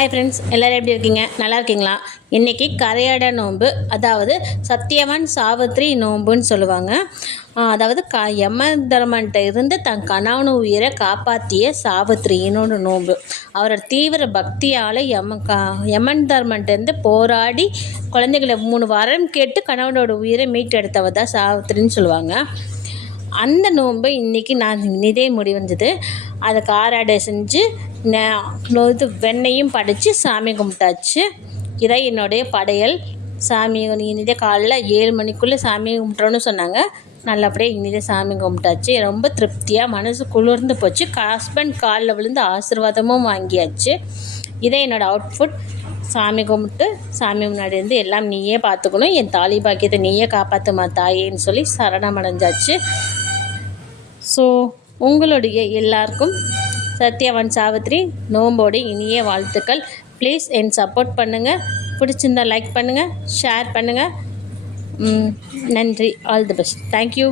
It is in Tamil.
ஹாய் ஃப்ரெண்ட்ஸ் எல்லோரும் எப்படி இருக்கீங்க? நல்லா இருக்கீங்களா? இன்றைக்கி கரையாட நோன்பு அதாவது சத்தியவான் சாவித்ரி நோன்புன்னு சொல்லுவாங்க. அதாவது க யம தர்மன்ட்ட இருந்து தன் கணவன் உயிரை காப்பாற்றிய சாவித்ரியினோட நோன்பு. அவரோட தீவிர பக்தியால் யம க யமன் தர்மன்ட்டேருந்து போராடி குழந்தைகளை மூணு வாரம் கேட்டு கணவனோட உயிரை மீட்டெடுத்தவ தான் சாவித்ரின்னு சொல்லுவாங்க. அந்த நோன்பு இன்றைக்கி நான் இதே முடிவந்தது அதை காராடை செஞ்சு இது வெண்ணையும் படித்து சாமி கும்பிட்டாச்சு. இதான் என்னுடைய படையல். சாமி இனிதே காலைல ஏழு மணிக்குள்ளே சாமி கும்பிட்றோன்னு சொன்னாங்க. நல்லபடியாக இனிதே சாமி கும்பிட்டாச்சு. ரொம்ப திருப்தியாக மனசு குளிர்ந்து போச்சு. ஹஸ்பண்ட் காலில் விழுந்து ஆசீர்வாதமும் வாங்கியாச்சு. இதான் என்னோடய அவுட்ஃபுட் சாமி கும்பிட்டு சாமி முன்னாடி இருந்து எல்லாம் நீயே பார்த்துக்கணும். என் தாலி பாக்கியத்தை நீயே காப்பாற்றுமா தாயேன்னு சொல்லி சரணம் அடைஞ்சாச்சு. ஸோ உங்களுடைய எல்லாருக்கும் சத்யவான் சாவித்ரி நோம்போடு இனிய வாழ்த்துக்கள். ப்ளீஸ் என் சப்போர்ட் பண்ணுங்கள் பிடிச்சிருந்தா லைக் பண்ணுங்கள் ஷேர் பண்ணுங்கள் நன்றி. All the best thank you